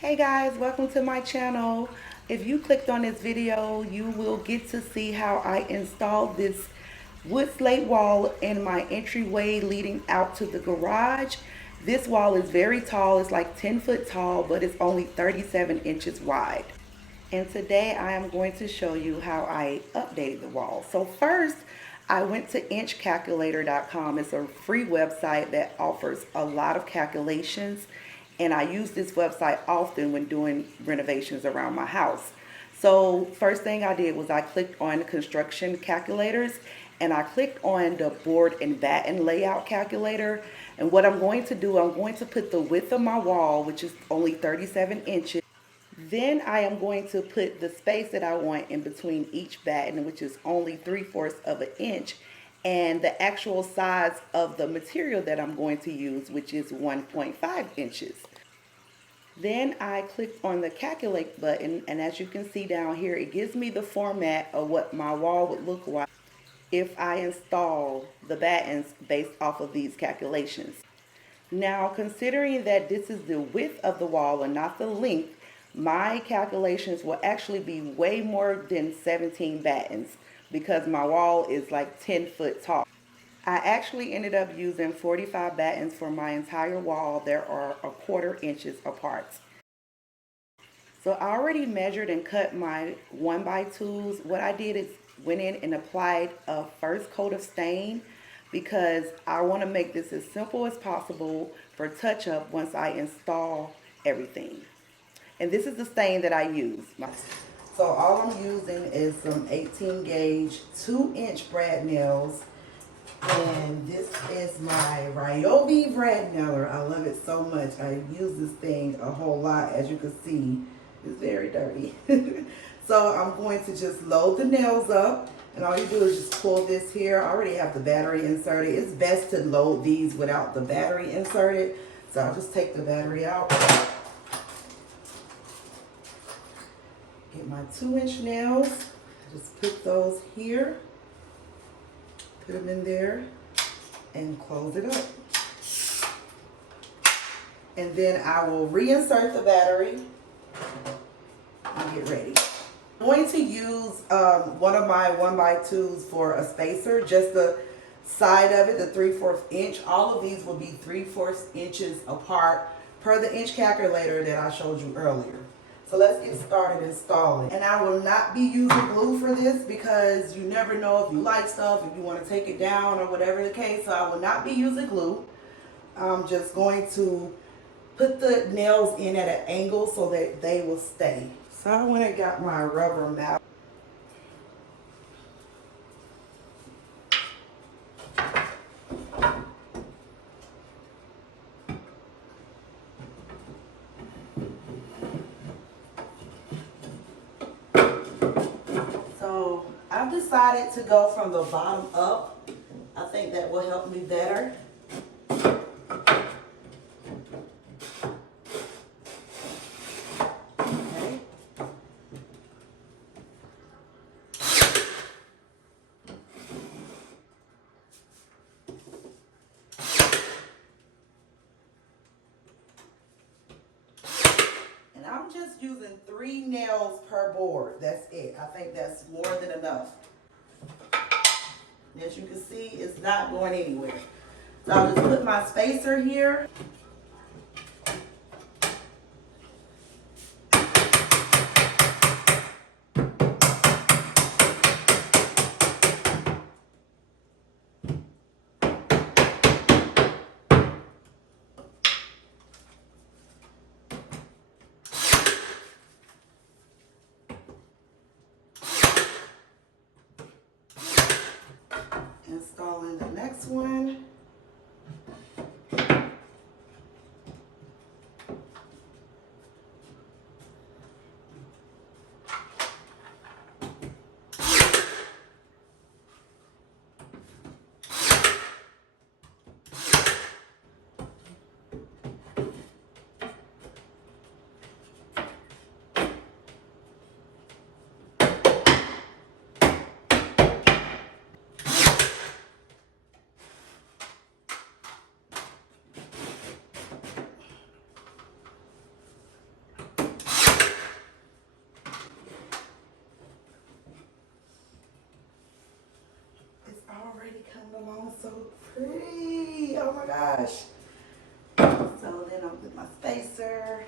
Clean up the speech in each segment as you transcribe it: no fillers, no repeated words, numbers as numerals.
Hey guys, welcome to my channel. If you clicked on this video, you will get to see how I installed this wood slate wall in my entryway leading out to the garage. This wall is very tall. It's like 10 foot tall, but it's only 37 inches wide. And today I am going to show you how I updated the wall. So first, I went to inchcalculator.com. It's a free website that offers a lot of calculations, and I use this website often when doing renovations around my house. So first thing I did was I clicked on construction calculators, and I clicked on the board and batten layout calculator. And what I'm going to do, I'm going to put the width of my wall, which is only 37 inches. Then I am going to put the space that I want in between each batten, which is only 3/4 of an inch, and the actual size of the material that I'm going to use, which is 1.5 inches. Then I click on the calculate button, and as you can see down here, it gives me the format of what my wall would look like if I install the battens based off of these calculations. Now, considering that this is the width of the wall and not the length, my calculations will actually be way more than 17 battens because my wall is like 10 foot tall. I actually ended up using 45 battens for my entire wall. There are 1/4 inches apart. So I already measured and cut my 1x2s. What I did is went in and applied a first coat of stain because I want to make this as simple as possible for touch up once I install everything. And this is the stain that I use. So all I'm using is some 18 gauge 2-inch brad nails. And this is my Ryobi brad nailer. I love it so much. I use this thing a whole lot. As you can see, it's very dirty. So I'm going to just load the nails up. And all you do is just pull this here. I already have the battery inserted. It's best to load these without the battery inserted. So I'll just take the battery out. Get my 2-inch nails. Just put those here. Put them in there and close it up. And then I will reinsert the battery and get ready. I'm going to use one of my 1x2s for a spacer, just the side of it, the 3/4 inch. All of these will be 3/4 inches apart per the inch calculator that I showed you earlier. So let's get started installing. And I will not be using glue for this because you never know if you like stuff, if you want to take it down or whatever the case. So I will not be using glue. I'm just going to put the nails in at an angle so that they will stay. So I went and got my rubber mallet. So I've decided to go from the bottom up. I think that will help me better. Okay. And I'm just using 3 nails per board. That's it. I think that's more than enough. As you can see, it's not going anywhere. So I'll just put my spacer here. Installing the next one. coming along so pretty. Oh my gosh. So then I'll put my spacer.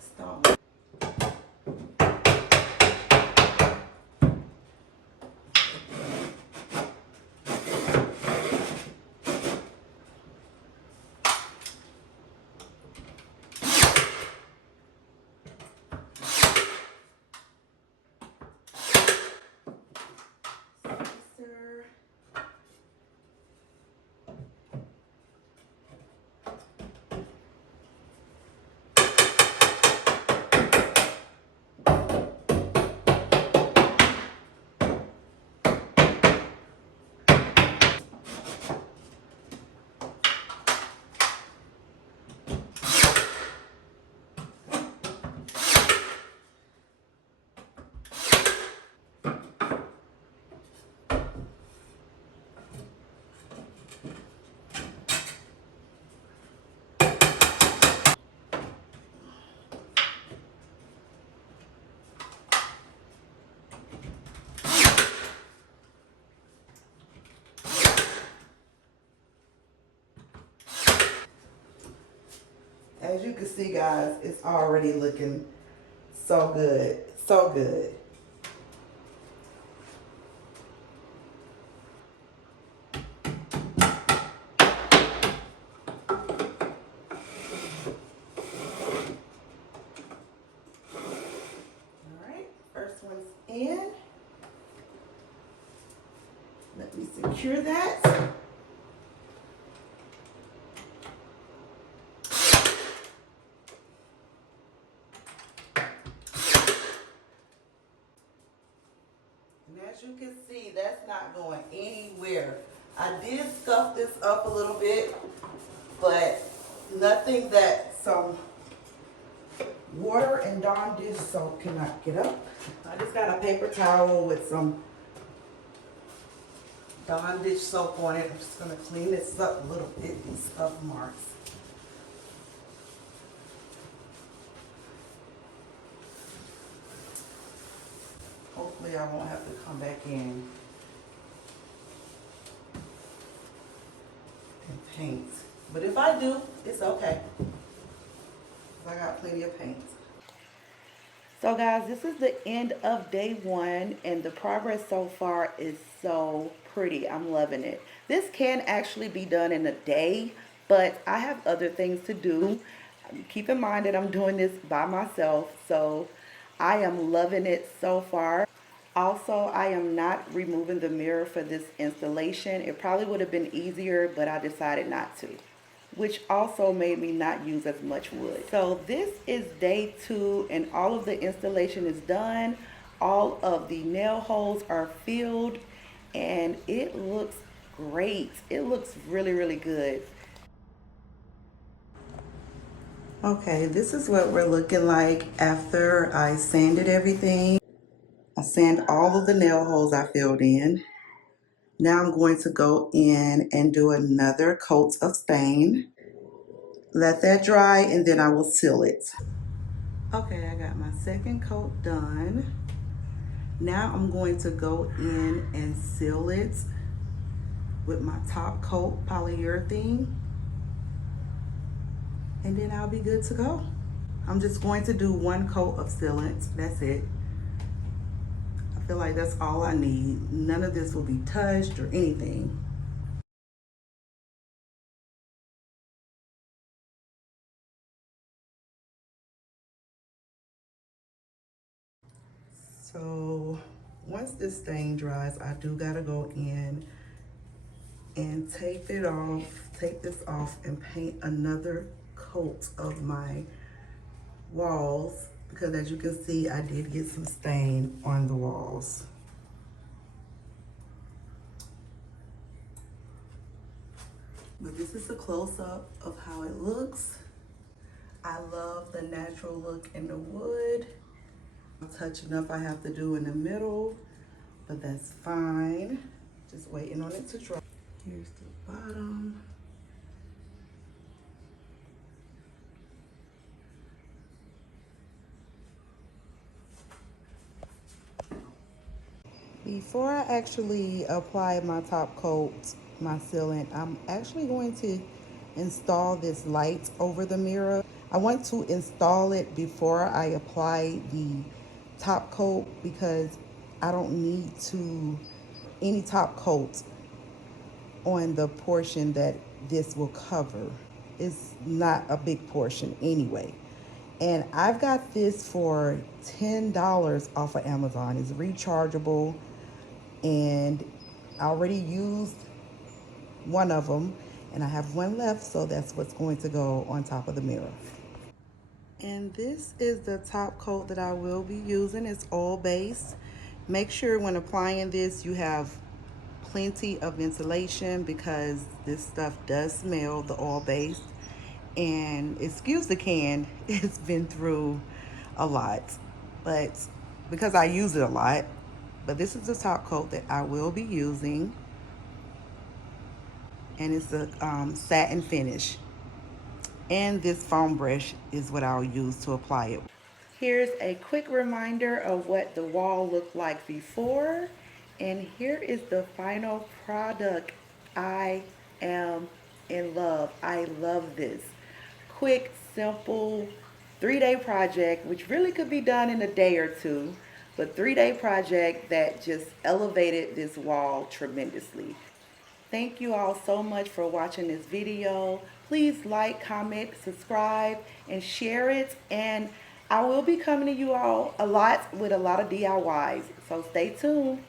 Start. Spacer. As you can see, guys, it's already looking so good. So good. Alright, first one's in. Let me secure that. And as you can see, that's not going anywhere. I did scuff this up a little bit, but nothing that some water and Dawn dish soap cannot get up. I just got a paper towel with some Dawn dish soap on it. I'm just going to clean this up a little bit, these scuff marks. Hopefully I won't have to come back in and paint. But if I do, it's okay. I got plenty of paint. So guys, this is the end of day one, and the progress so far is so pretty. I'm loving it. This can actually be done in a day, but I have other things to do. Keep in mind that I'm doing this by myself, so I am loving it so far. Also, I am not removing the mirror for this installation. It probably would have been easier, but I decided not to, which also made me not use as much wood. So this is day two, and all of the installation is done. All of the nail holes are filled, and it looks great. It looks really, really good. Okay, this is what we're looking like after I sanded everything. I sand all of the nail holes I filled in. Now I'm going to go in and do another coat of stain. Let that dry, and then I will seal it. Okay, I got my second coat done. Now I'm going to go in and seal it with my top coat polyurethane, and then I'll be good to go. I'm just going to do one coat of sealant. That's it. I feel like that's all I need. None of this will be touched or anything. So once this stain dries, I do gotta go in and tape it off, take this off, and paint another coat of my walls, because as you can see, I did get some stain on the walls. But this is a close-up of how it looks. I love the natural look in the wood. I'm touching up I have to do in the middle, but that's fine. Just waiting on it to dry. Here's the bottom. Before I actually apply my top coat, my sealant, I'm actually going to install this light over the mirror. I want to install it before I apply the top coat because I don't need to any top coat on the portion that this will cover. It's not a big portion anyway. And I've got this for $10 off of Amazon. It's rechargeable, and I already used one of them and I have one left, so that's what's going to go on top of the mirror. And this is the top coat that I will be using. It's oil based. Make sure when applying this you have plenty of ventilation because this stuff does smell, the oil based. And excuse the can, it's been through a lot, but because I use it a lot. But this is the top coat that I will be using, and it's a satin finish. And this foam brush is what I'll use to apply it. Here's a quick reminder of what the wall looked like before, and here is the final product. I am in love. I love this. Quick, simple, 3-day project, which really could be done in a day or two, but 3-day project that just elevated this wall tremendously. Thank you all so much for watching this video. Please like, comment, subscribe, and share it. And I will be coming to you all a lot with a lot of DIYs. So stay tuned.